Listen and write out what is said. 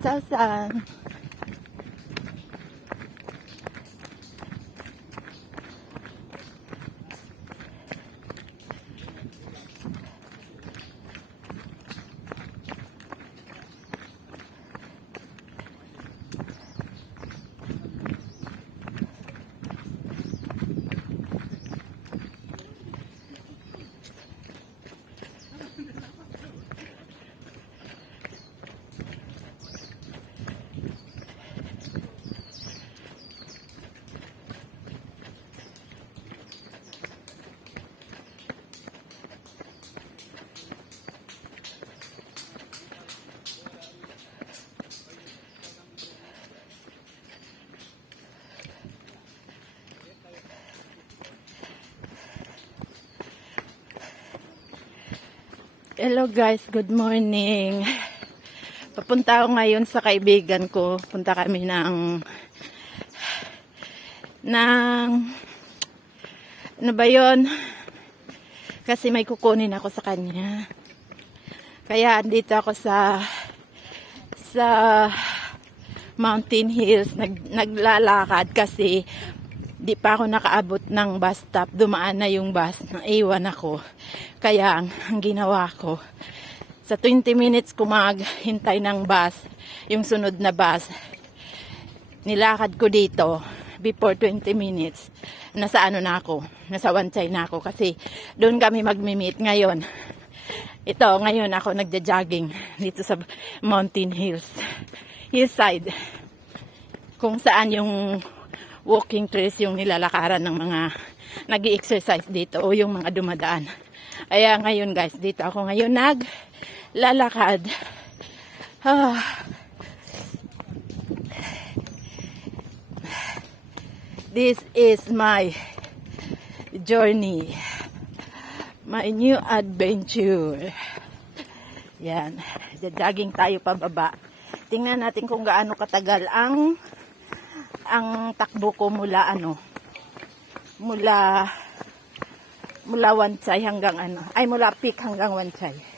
Sausan. Hello guys, good morning. Papunta ako ngayon sa kaibigan ko. Punta kami ng ano ba yun? Kasi may kukunin ako sa kanya. Kaya andito ako sa Mountain Hills. Naglalakad kasi di pa ako nakaabot ng bus stop. Dumaan na yung bus. Naiwan ako. Kaya ang ginawa ko, sa 20 minutes ko maghintay ng bus, yung sunod na bus, nilakad ko dito before 20 minutes. Nasa ano na ako, nasa Wanchay na ako kasi doon kami magmi-meet ngayon. Ito, ngayon ako nagja-jogging dito sa Mountain Hills. Hillside. Kung saan yung walking trails yung nilalakaran ng mga nag-i-exercise dito o yung mga dumadaan. Kaya ngayon guys, dito ako ngayon naglalakad. This is my journey. My new adventure. Yan. Jogging tayo pababa. Tingnan natin kung gaano katagal ang takbo ko mula mula Wanchay hanggang mula peak hanggang Wanchay.